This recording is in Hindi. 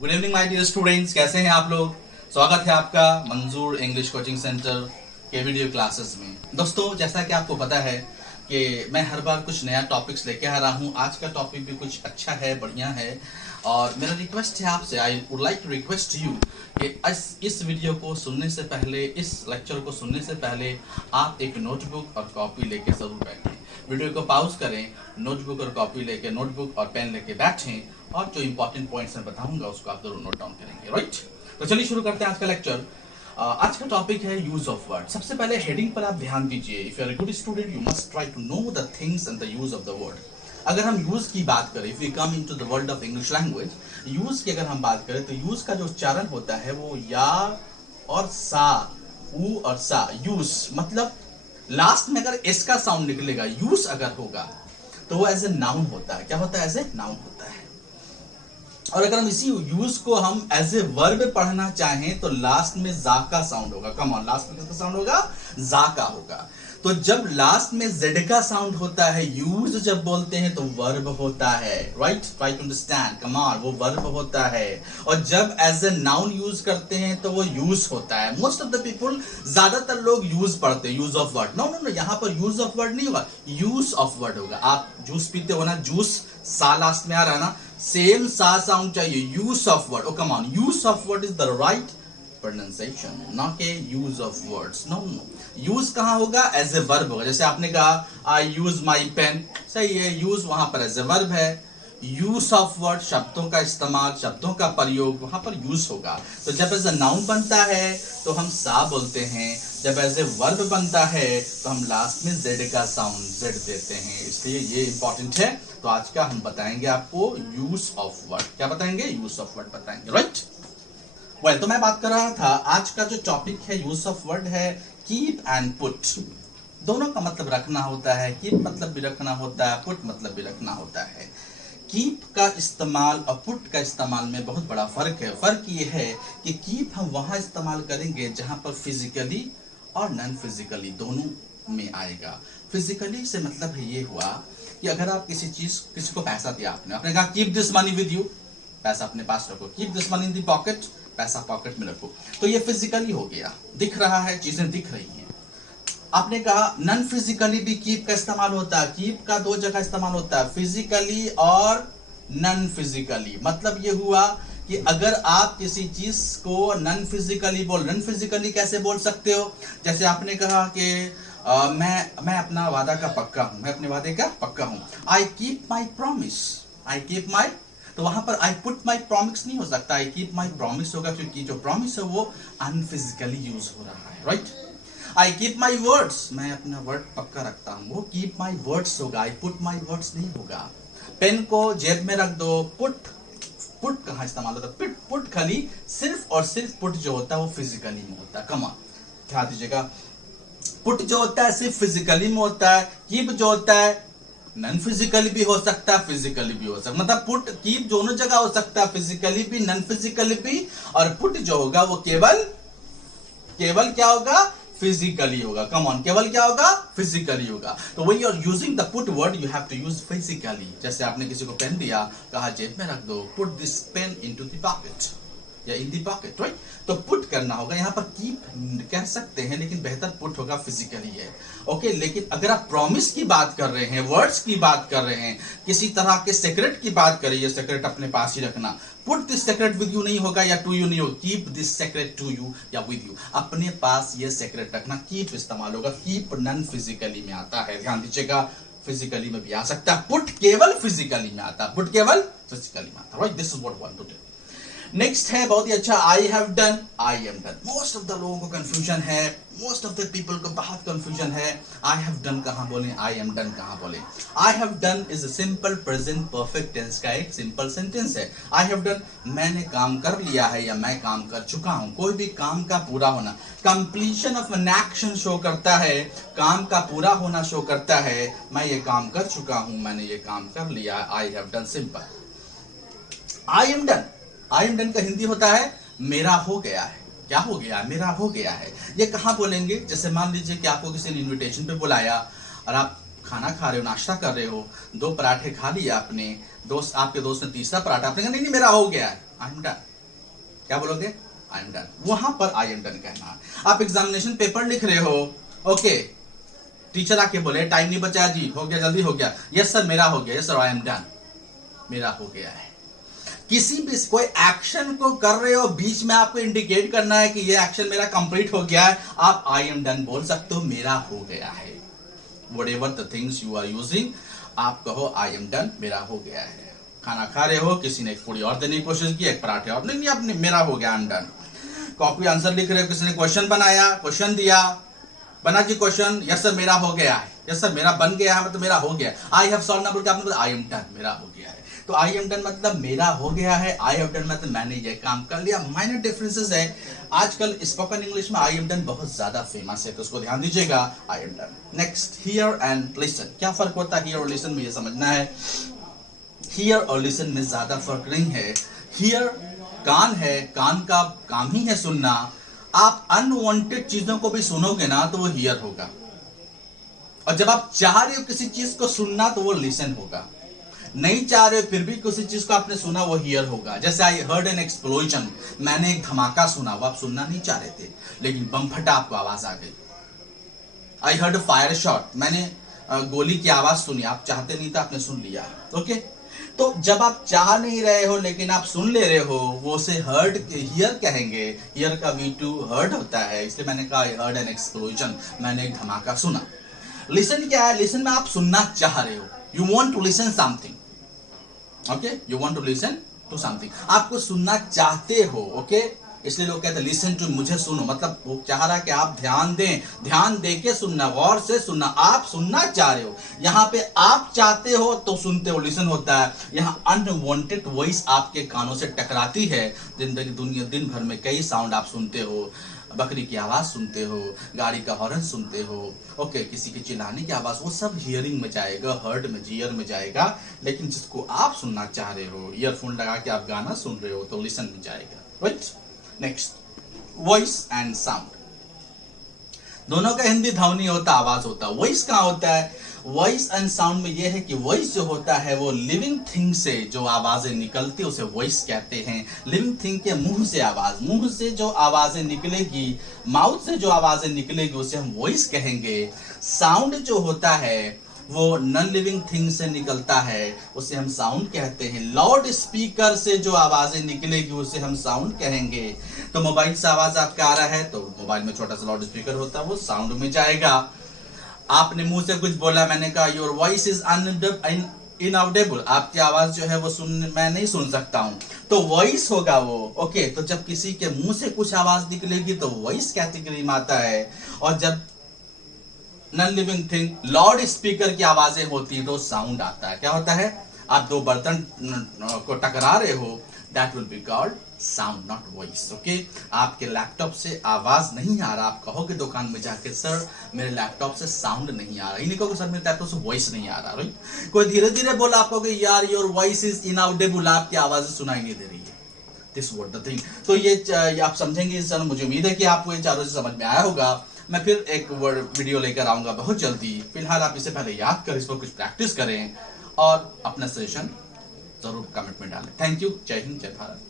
Good evening my dear students, कैसे हैं आप लोग। स्वागत है आपका मंजूर इंग्लिश कोचिंग सेंटर के वीडियो क्लासेस में। दोस्तों, जैसा कि आपको पता है कि मैं हर बार कुछ नया टॉपिक्स लेके आ रहा हूं। आज का टॉपिक भी कुछ अच्छा है, बढ़िया है, और मेरा रिक्वेस्ट है आपसे, I would like to request you कि इस वीडियो को सुनने से पहले, इस लेक्चर को सुनने से पहले आप एक नोटबुक और कॉपी लेके जरूर बैठें। वीडियो को पॉज करें, नोटबुक और कॉपी लेके, नोटबुक और पेन लेके बैठें, और जो इंपॉर्टेंट पॉइंट्स मैं बताऊंगा उसको आप जरूर नोट डाउन करेंगे। राइट, तो चलिए शुरू करते हैं आज का लेक्चर। आज का टॉपिक है यूज ऑफ वर्ड। सबसे पहले हेडिंग पर आप ध्यान दीजिए। If you are a good student you must try to know the things and the use of the word. अगर हम यूज की बात करें, if we come into the world of English language, use की अगर हम बात करें तो यूज का जो उच्चारण होता है वो या और सा, ऊ और सा। यूज मतलब लास्ट में अगर एस का साउंड निकलेगा, यूज अगर होगा तो वो एज ए नाउन होता है। क्या होता है? एज ए नाउन होता है। और अगर हम इसी यूज को हम एज ए वर्ब पढ़ना चाहें तो लास्ट में जा का साउंड होगा। कम ऑन, लास्ट में किसका साउंड होगा? जा का होगा। तो जब लास्ट में जेड का साउंड होता है, यूज जब बोलते हैं तो वर्ब होता है। Right, try to understand, come on, वो वर्ब होता है। और जब एज ए नाउन यूज करते हैं तो वो यूज होता है। मोस्ट ऑफ द पीपल, ज्यादातर लोग यूज पढ़ते हैं, use of word. No no no, यहां पर यूज ऑफ वर्ड नहीं होगा, यूज ऑफ वर्ड होगा। आप जूस पीते हो ना, जूस सा लास्ट में आ रहा है ना, सेम सा साउंड चाहिए, use of word. Oh come on, use of word is the right pronunciation, not a use of words. No, no. Use कहां होगा? एज ए वर्ब होगा। जैसे आपने कहा आई यूज माई पेन, सही है, यूज वहां पर एज ए वर्ब है। यूज ऑफ वर्ड, शब्दों का इस्तेमाल, शब्दों का प्रयोग, वहां पर यूज होगा। तो जब एज ए नाउन बनता है तो हम सा बोलते हैं, जब एज ए वर्ब बनता है तो हम लास्ट में जेड का साउंड जेड देते हैं। इसलिए ये इंपॉर्टेंट है। तो आज का हम बताएंगे आपको यूज ऑफ वर्ड। क्या बताएंगे? यूज ऑफ वर्ड बताएंगे। राइट, वेल, तो मैं बात कर रहा था, आज का जो टॉपिक है यूज ऑफ वर्ड है कीप एंड पुट। दोनों का मतलब रखना होता है। कीप मतलब भी रखना होता है, पुट मतलब भी रखना होता है। कीप का इस्तेमाल और पुट का इस्तेमाल में बहुत बड़ा फर्क है। फर्क ये है कि कीप हम वहां इस्तेमाल करेंगे जहां पर फिजिकली और नॉन फिजिकली दोनों में आएगा। फिजिकली से मतलब ये हुआ कि अगर आप किसी को पैसा दिया, आपने कहा keep this money with you, पैसा अपने पास रखो। Keep this money in the pocket, पैसा पॉकेट में रखो। तो ये फिजिकली हो गया, दिख रहा है, चीजें दिख रही हैं। आपने कहा नॉन फिजिकली भी कीप का इस्तेमाल होता है। कीप का दो जगह इस्तेमाल होता है, फिजिकली और नॉन फिजिकली। मतलब ये हुआ कि अगर आप किसी चीज को नॉन फिजिकली नॉन फिजिकली कैसे बोल सकते हो? जैसे आपने कहा कि मैं अपना वादा का पक्का हूं, मैं अपने वादे का पक्का हूं। I keep my promise, I keep my, तो वहां पर आई पुट माई प्रॉमिस नहीं हो सकता, आई कीप माई प्रॉमिस होगा, क्योंकि जो प्रॉमिस है वो अनफिजिकली यूज हो रहा है। Right, I keep my words, मैं अपना वर्ड पक्का रखता हूं, वो कीप माई वर्ड्स होगा, आई पुट माई वर्ड्स नहीं होगा। पेन को जेब में रख दो, पुट कहां इस्तेमाल होता है? पुट खाली सिर्फ और सिर्फ पुट जो होता है वो फिजिकली में होता है। कमा ध्यान दीजिएगा, पुट जो होता है सिर्फ फिजिकली में होता है। कीप जो होता है नॉन फिजिकली भी हो सकता है, फिजिकली भी हो सकता है। मतलब पुट कीप दोनों जगह हो सकता है, फिजिकली भी नॉन फिजिकली भी। और पुट जो होगा वो केवल क्या होगा? फिजिकली होगा। कम ऑन, केवल क्या होगा? फिजिकली होगा। तो when you are using the put word you have to use physically. जैसे आपने किसी को पेन दिया, कहा जेब में रख दो, put this pen into the pocket या इन दी पॉकेट। राइट, तो पुट करना होगा। यहां पर कीप कह सकते हैं लेकिन बेहतर पुट होगा, फिजिकली है। ओके, लेकिन अगर आप प्रॉमिस की बात कर रहे हैं, वर्ड्स की बात कर रहे हैं, किसी तरह के सेक्रेट की बात करिए, सेक्रेट अपने पास ही रखना, put this secret with you नहीं होगा या टू यू नहीं होगा, keep this secret to you या विद यू, अपने पास ये सेक्रेट रखना, कीप इस्तेमाल होगा। कीप नॉन फिजिकली में आता है, ध्यान दीजिएगा, फिजिकली में भी आ सकता है। पुट केवल फिजिकली में आता है, पुट केवल फिजिकली में आता है। Right, this is what I want to tell. Next है बहुत ही अच्छा, I have done, I am done. Most of the लोगों को कंफ्यूजन है, मोस्ट ऑफ द पीपल को बहुत कंफ्यूजन है। आई हैव डन कहां बोले, आई एम डन कहां बोले? I have done is a simple present perfect tense का एक सिंपल सेंटेंस है। आई हैव डन, मैंने काम कर लिया है या मैं काम कर चुका हूं। कोई भी काम का पूरा होना, completion of an action show करता है, काम का पूरा होना शो करता है। मैं ये काम कर चुका हूं, मैंने ये काम कर लिया, आई have done. Simple. I am done, I am done का हिंदी होता है मेरा हो गया है। क्या हो गया? मेरा हो गया है। ये कहां बोलेंगे? जैसे मान लीजिए कि आपको किसी ने इनविटेशन पे बुलाया और आप खाना खा रहे हो, नाश्ता कर रहे हो, 2 पराठे खा लिया आपने, आपके दोस्त ने तीसरा पराठा, आपने कहा नहीं मेरा हो गया है, आई एम डन। क्या बोलोगे? आई एम डन। वहां पर आई एम डन कहना। आप एग्जामिनेशन पेपर लिख रहे हो, ओके, टीचर आके बोले टाइम नहीं बचा जी, हो गया, जल्दी हो गया, यस सर मेरा हो गया, yes sir I am done, मेरा हो गया है। किसी भी कोई एक्शन को कर रहे हो, बीच में आपको इंडिकेट करना है कि ये एक्शन मेरा कंप्लीट हो गया है, आप आई एम डन बोल सकते हो, मेरा हो गया है। Whatever the things you are using, आप कहो आई एम डन, मेरा हो गया है। खाना खा रहे हो, किसी ने एक पूरी और देने की कोशिश की, एक पराठे और, नहीं आपने, मेरा हो गया, आई एम डन। कॉपी आंसर लिख रहे हो, किसी ने क्वेश्चन बनाया, क्वेश्चन दिया, बना जी क्वेश्चन, यस सर मेरा हो गया है, यस सर मेरा बन गया है, मतलब मेरा हो गया। आई हैव सॉल्व ना बोल के आपने बोला आई एम डन, मेरा हो गया है। तो आई एम डन मतलब मेरा हो गया है, आई हैव डन मतलब मैंने ये काम कर लिया। माइनर डिफरेंसेस है। आजकल स्पोकन इंग्लिश में आई एम डन बहुत ज्यादा फेमस है, तो उसको ध्यान दीजिएगा, आई am done. Next, here and listen. क्या फर्क होता है हियर और लिसन में, ये समझना है। हियर और लिसन में ज्यादा फर्क नहीं है। हियर कान है, कान का काम ही है सुनना। आप अनवांटेड चीजों को भी सुनोगे ना तो वो हियर होगा, और जब आप चाह रहे हो किसी चीज को सुनना तो वो लिसन होगा। नहीं चाह रहे हो फिर भी किसी चीज को आपने सुना, वो हियर होगा। जैसे आई हर्ड एन एक्सप्लोजन, मैंने एक धमाका सुना, वो आप सुनना नहीं चाह रहे थे लेकिन बम फटा, आपको आवाज आ गई। आई हर्ड फायर शॉट, मैंने गोली की आवाज सुनी, आप चाहते नहीं था, आपने सुन लिया। ओके, तो जब आप चाह नहीं रहे हो लेकिन आप सुन ले रहे हो, वो से हर्ड, हियर कहेंगे। हियर का V2 हर्ड होता है, इसलिए मैंने कहा आई हर्ड एन एक्सप्लोजन, मैंने एक धमाका सुना। लिसन क्या है? लिसन में आप सुनना चाह रहे हो, you want to listen something, okay, you want to listen to something, आपको सुनना चाहते हो, ओके, इसलिए लोग कहते हैं लिसन टू, मुझे सुनो, मतलब वो चाह रहा है कि आप ध्यान दें, ध्यान दे के सुनना, गौर से सुनना, आप सुनना चाह रहे हो। यहाँ पे आप चाहते हो तो सुनते हो, लिसन होता है। यहाँ अनवांटेड वॉइस आपके कानों से टकराती है। जिंदगी दुनिया दिन भर में कई साउंड आप सुनते हो, बकरी की आवाज सुनते हो, गाड़ी का हॉर्न सुनते हो, ओके, किसी की चिल्लाने की आवाज, वो सब हियरिंग में जाएगा, हर्ड में, जियर में जाएगा। लेकिन जिसको आप सुनना चाह रहे हो, ईयरफोन लगा के आप गाना सुन रहे हो, तो लिसन में जाएगा, right. Next, voice and sound. दोनों का हिंदी ध्वनि होता, आवाज होता। वॉइस कहाँ होता है? वॉइस एंड साउंड में यह है कि वॉइस जो होता है वो लिविंग थिंग से जो आवाजें निकलती है उसे वॉइस कहते हैं। लिविंग थिंग के मुंह से आवाज, मुंह से जो आवाजें निकलेगी, माउथ से जो आवाजें निकलेगी उसे हम वॉइस कहेंगे। साउंड जो होता है वो नॉन लिविंग थिंग से निकलता है, उसे हम साउंड कहते हैं। लाउड स्पीकर से जो आवाजें निकलेगी उसे हम साउंड कहेंगे। तो मोबाइल से आवाज आपका आ रहा है तो मोबाइल में छोटा सा लाउड स्पीकर होता है, वो साउंड में जाएगा। आपने मुंह से कुछ बोला, मैंने कहा योर वॉइस इज इनऑडिबल, आपकी आवाज जो है वो मैं नहीं सुन सकता हूं, तो वॉइस होगा वो, ओके। तो जब किसी के मुंह से कुछ आवाज निकलेगी तो वॉइस कैटेगरी में आता है, और जब non living thing, loud speaker की आवाजें होती है तो साउंड आता है। क्या होता है? आप दो बर्तन को टकरा रहे हो, that will be called sound, not voice, okay. आपके लैपटॉप से आवाज नहीं आ रहा, आप कहोगे दुकान में जाके सर मेरे लैपटॉप से साउंड नहीं आ रहा, नहीं कहोगे सर मेरे लैपटॉप से वॉइस नहीं आ रहा, राइट। कोई धीरे धीरे बोला, आप कहोगे यार योर वॉइस इज इनऑडिबल, आपकी आवाज सुनाई नहीं दे रही है। This what the thing. तो ये आप समझेंगे सर, मुझे उम्मीद है कि आपको ये चारों से समझ में आया होगा। मैं फिर एक वीडियो लेकर आऊंगा बहुत जल्दी। फिलहाल आप इसे पहले याद करें, इस पर कुछ प्रैक्टिस करें और अपना सजेशन जरूर कमेंट में डालें। थैंक यू, जय हिंद, जय भारत।